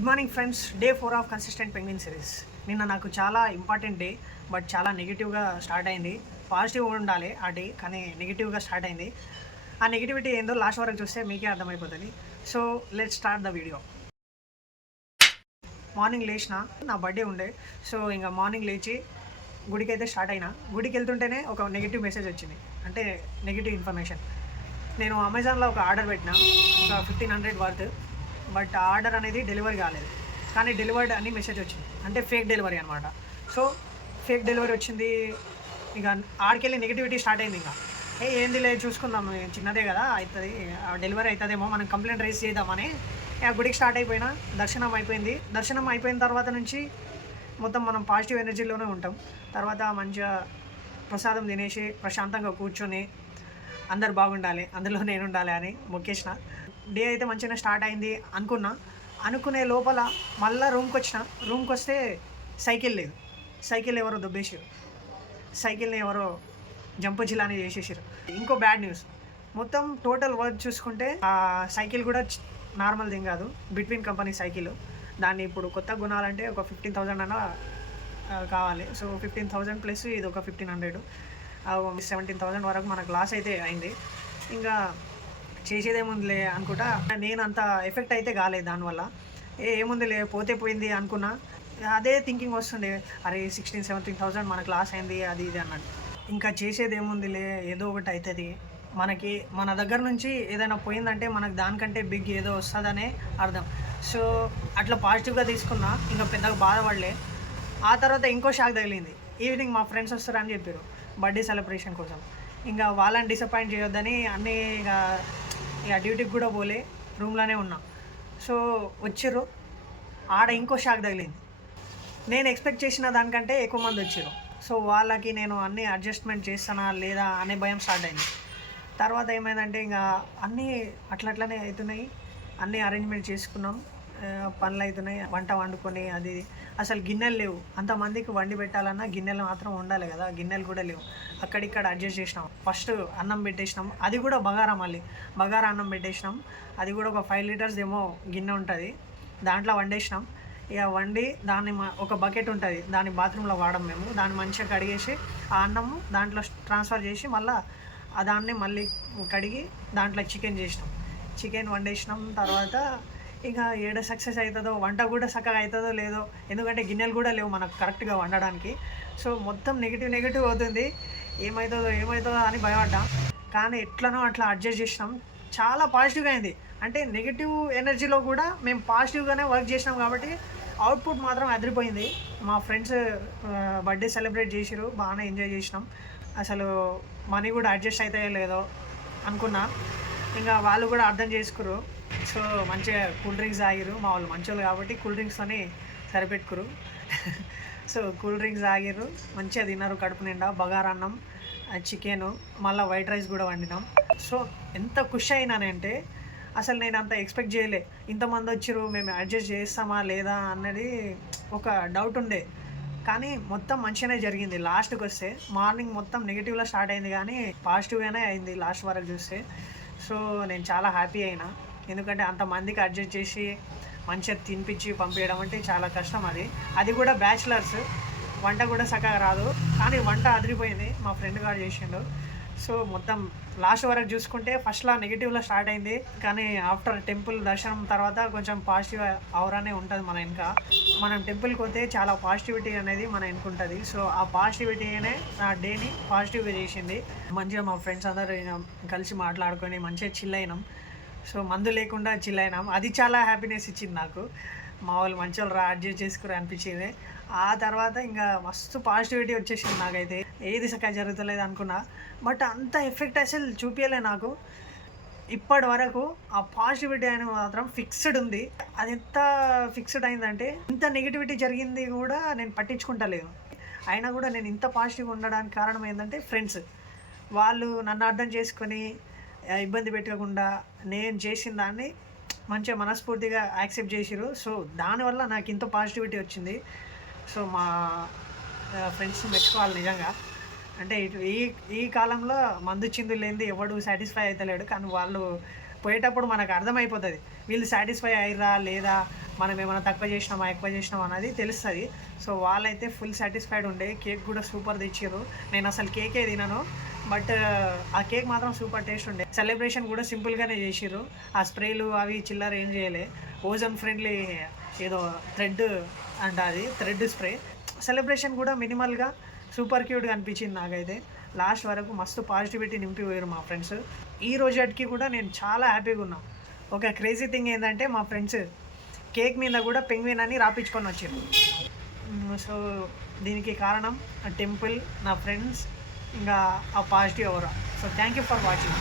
Good morning friends. Day 4 of consistent penguin series. నిన్న నాకు చాలా ఇంపార్టెంట్ డే, బట్ చాలా నెగిటివ్గా స్టార్ట్ అయింది. పాజిటివ్ ఉండాలి ఆ డే, కానీ నెగిటివ్గా స్టార్ట్ అయింది. ఆ నెగిటివిటీ ఏందో లాస్ట్ వరకు చూస్తే మీకే అర్థమైపోతుంది. So let's start the video. Morning లేచిన, నా బర్త్డే ఉండే. సో ఇంకా మార్నింగ్ లేచి గుడికి అయితే స్టార్ట్ అయినా. గుడికి వెళ్తుంటేనే ఒక నెగిటివ్ మెసేజ్ వచ్చింది, అంటే నెగిటివ్ ఇన్ఫర్మేషన్. నేను అమెజాన్లో ఒక ఆర్డర్ పెట్టిన, ఒక 1500 వర్త్. బట్ ఆర్డర్ అనేది డెలివరీ కాలేదు, కానీ డెలివర్డ్ అని మెసేజ్ వచ్చింది, అంటే ఫేక్ డెలివరీ అనమాట. సో ఫేక్ డెలివరీ వచ్చింది. ఇక ఆడికెళ్ళి నెగిటివిటీ స్టార్ట్ అయింది. ఇంకా ఏంది లేదు, చూసుకుందాం, చిన్నదే కదా, అవుతుంది, డెలివరీ అవుతుందేమో, మనం కంప్లైంట్ రైజ్ చేద్దామని గుడికి స్టార్ట్ అయిపోయినా. దర్శనం అయిపోయింది. దర్శనం అయిపోయిన తర్వాత నుంచి మొత్తం మనం పాజిటివ్ ఎనర్జీలోనే ఉంటాం. తర్వాత మంచిగా ప్రసాదం తినేసి ప్రశాంతంగా కూర్చొని అందరు బాగుండాలి, అందులో నేను ఉండాలి అని మొక్కేసిన. డే అయితే మంచిగా స్టార్ట్ అయింది అనుకునే లోపల మళ్ళీ రూమ్కి వస్తే సైకిల్ లేదు. సైకిల్ ఎవరో దొబ్బేసారు. సైకిల్ని ఎవరో జంపు జిలాని చేసేసారు. ఇంకో బ్యాడ్ న్యూస్, మొత్తం టోటల్ వర్క్ చూసుకుంటే ఆ సైకిల్ కూడా నార్మల్ థింగ్ కాదు, బిట్వీన్ కంపెనీ సైకిల్. దాన్ని ఇప్పుడు కొత్తగా కొనాలంటే ఒక 15,000 అన్న కావాలి. సో 15,000 ప్లస్ ఇది ఒక 1,500, 17,000 వరకు మనకు లాస్ అయితే అయింది. ఇంకా చేసేదేముందిలే అనుకుంటా. నేను అంత ఎఫెక్ట్ అయితే కాలేదు దానివల్ల. ఏముందిలే, పోతే పోయింది అనుకున్నా. అదే థింకింగ్ వస్తుండే, అరే 16,000-17,000 మనకు లాస్ అయింది, అది ఇది అన్నట్టు. ఇంకా చేసేది ఏముందిలే, ఏదో ఒకటి అవుతుంది మనకి. మన దగ్గర నుంచి ఏదైనా పోయిందంటే మనకు దానికంటే బిగ్ ఏదో వస్తుందనే అర్థం. సో అట్లా పాజిటివ్గా తీసుకున్నా, ఇంకా పెద్దగా బాధపడలే. ఆ తర్వాత ఇంకో షాక్ తగిలింది. ఈవినింగ్ మా ఫ్రెండ్స్ వస్తారని చెప్పారు బర్త్డే సెలబ్రేషన్ కోసం. ఇంకా వాళ్ళని డిసప్పాయింట్ చేయొద్దని అన్నీ ఇక డ్యూటీకి కూడా పోలే, రూమ్లోనే ఉన్నా. సో వచ్చారు. ఆడ ఇంకో షాక్ తగిలింది. నేను ఎక్స్పెక్ట్ చేసిన దానికంటే ఎక్కువ మంది వచ్చారు. సో వాళ్ళకి నేను అన్నీ అడ్జస్ట్మెంట్ చేస్తానా లేదా అనే భయం స్టార్ట్ అయింది. తర్వాత ఏమైందంటే ఇంకా అన్నీ అట్లనే అవుతున్నాయి. అన్నీ అరేంజ్మెంట్ చేసుకున్నాం, పనులు అవుతున్నాయి, వంట వండుకొని అది. అసలు గిన్నెలు లేవు, అంతమందికి వండి పెట్టాలన్నా గిన్నెలు మాత్రం ఉండాలి కదా, గిన్నెలు కూడా లేవు. అక్కడిక్కడ అడ్జస్ట్ చేసినాం. ఫస్ట్ అన్నం పెట్టేసినాం, అది కూడా బగారా, మళ్ళీ బగారా అన్నం పెట్టేసినాం. అది కూడా ఒక 5 లీటర్స్ ఏమో గిన్నె ఉంటుంది, దాంట్లో వండేసినాం. ఇక వండి దాన్ని ఒక బకెట్ ఉంటుంది, దాన్ని బాత్రూంలో వాడడం మేము. దాన్ని మంచిగా కడిగేసి ఆ అన్నము దాంట్లో ట్రాన్స్ఫర్ చేసి దాన్ని మళ్ళీ కడిగి దాంట్లో చికెన్ వండేసినాం. తర్వాత ఇక ఏడ సక్సెస్ అవుతుందో, వంట కూడా చక్కగా అవుతుందో లేదో, ఎందుకంటే గిన్నెలు కూడా లేవు మనకు కరెక్ట్గా వండడానికి. సో మొత్తం నెగిటివ్ అవుతుంది, ఏమవుతుందో అని భయపడ్డాం. కానీ ఎట్లనో అట్లా అడ్జస్ట్ చేసినాం. చాలా పాజిటివ్గా అయింది. అంటే నెగిటివ్ ఎనర్జీలో కూడా మేము పాజిటివ్గానే వర్క్ చేసినాం కాబట్టి అవుట్పుట్ మాత్రం అదిరిపోయింది. మా ఫ్రెండ్స్ బర్త్డే సెలబ్రేట్ చేసిరు, బాగానే ఎంజాయ్ చేసినాం. అసలు మనీ కూడా అడ్జస్ట్ అవుతాయో లేదో అనుకున్నా. ఇంకా వాళ్ళు కూడా అర్థం చేసుకురు. సో మంచిగా కూల్ డ్రింక్స్ తాగిరు. మా వాళ్ళు మంచోళ్ళు కాబట్టి కూల్ డ్రింక్స్తోని సరిపెట్టుకురు. సో కూల్ డ్రింక్స్ తాగిరు, మంచిగా తిన్నారు కడుపు నిండా. బగారా అన్నం, చికెను, మళ్ళీ వైట్ రైస్ కూడా వండినాం. సో ఎంత ఖుషి అయినానంటే అసలు నేను అంత ఎక్స్పెక్ట్ చేయలే. ఇంతమంది వచ్చారు, మేము అడ్జస్ట్ చేస్తామా లేదా అన్నది ఒక డౌట్ ఉండే. కానీ మొత్తం మంచిగానే జరిగింది. లాస్ట్కి వస్తే మార్నింగ్ మొత్తం నెగిటివ్లో స్టార్ట్ అయింది, కానీ పాజిటివ్గానే అయింది లాస్ట్ వరకు చూస్తే. సో నేను చాలా హ్యాపీ అయినా, ఎందుకంటే అంతమందికి అడ్జస్ట్ చేసి మంచిగా తినిపించి పంపించడం అంటే చాలా కష్టం. అది కూడా బ్యాచిలర్స్, వంట కూడా చక్కగా రాదు, కానీ వంట అదిరిపోయింది, మా ఫ్రెండ్ గారు చేసిండు. సో మొత్తం లాస్ట్ వరకు చూసుకుంటే ఫస్ట్లో నెగిటివ్లో స్టార్ట్ అయింది, కానీ ఆఫ్టర్ టెంపుల్ దర్శనం తర్వాత కొంచెం పాజిటివ్ అవరానే ఉంటుంది మన వెనుక. మనం టెంపుల్కి పోతే చాలా పాజిటివిటీ అనేది మన వెనుక ఉంటుంది. సో ఆ పాజిటివిటీనే నా డేని పాజిటివ్గా చేసింది. మంచిగా మా ఫ్రెండ్స్ అందరూ కలిసి మాట్లాడుకొని మంచిగా చిల్ అయినాం. సో మందు లేకుండా చిల్ అయినాం. అది చాలా హ్యాపీనెస్ ఇచ్చింది నాకు. మా వాళ్ళు మంచి వాళ్ళు అడ్జస్ట్ చేసుకుని అనిపించింది. ఆ తర్వాత ఇంకా మస్తు పాజిటివిటీ వచ్చేసింది నాకైతే. ఏది సరిగ్గా జరుగుతలేదు అనుకున్నా, బట్ అంత ఎఫెక్ట్ అసలు చూపించలే నాకు ఇప్పటి వరకు. ఆ పాజిటివిటీ అనేది మాత్రం ఫిక్స్డ్ ఉంది. అది ఎంత ఫిక్స్డ్ అయిందంటే, ఇంత నెగిటివిటీ జరిగింది కూడా నేను పట్టించుకుంటలేను. అయినా కూడా నేను ఇంత పాజిటివ్గా ఉండడానికి కారణం ఏంటంటే ఫ్రెండ్స్. వాళ్ళు నన్ను అర్థం చేసుకొని ఇబ్బంది పెట్టకుండా నేను చేసిన దాన్ని మంచిగా మనస్ఫూర్తిగా యాక్సెప్ట్ చేసిరు. సో దానివల్ల నాకు ఇంత పాజిటివిటీ వచ్చింది. సో మా ఫ్రెండ్స్ మెచ్చుకోవాలి నిజంగా. అంటే ఈ కాలంలో మందు చిందు లేనిది ఎవడు సాటిస్ఫై అవుతలేడు, కానీ వాళ్ళు పోయేటప్పుడు మనకు అర్థమైపోతుంది వీళ్ళు సాటిస్ఫై అయ్యిరా లేదా, మనం ఏమైనా తక్కువ చేసినామా ఎక్కువ చేసినామా అనేది తెలుస్తుంది. సో వాళ్ళైతే ఫుల్ సాటిస్ఫైడ్ ఉండే. కేక్ కూడా సూపర్ తెచ్చారు. నేను అసలు కేకే తినను, బట్ ఆ కేక్ మాత్రం సూపర్ టేస్ట్ ఉండే. సెలబ్రేషన్ కూడా సింపుల్గానే చేసిర్రు. ఆ స్ప్రేలు అవి చిల్లర ఏం చేయలే. ఓజోన్ ఫ్రెండ్లీ ఏదో థ్రెడ్ అంట, అది థ్రెడ్ స్ప్రే. సెలబ్రేషన్ కూడా మినిమల్గా సూపర్ క్యూట్గా అనిపించింది నాకైతే. లాస్ట్ వరకు మస్తు పాజిటివిటీ నింపిపోయారు మా ఫ్రెండ్స్. ఈ రోజుకి కూడా నేను చాలా హ్యాపీగా ఉన్నా. ఒక క్రేజీ థింగ్ ఏంటంటే మా ఫ్రెండ్స్ కేక్ మీద కూడా పెంగ్విన్ అని రాపించుకొని వచ్చారు. సో దీనికి కారణం టెంపుల్, నా ఫ్రెండ్స్, ఇంకా ఆ పాజిటివ్ అవరా. So thank you for watching.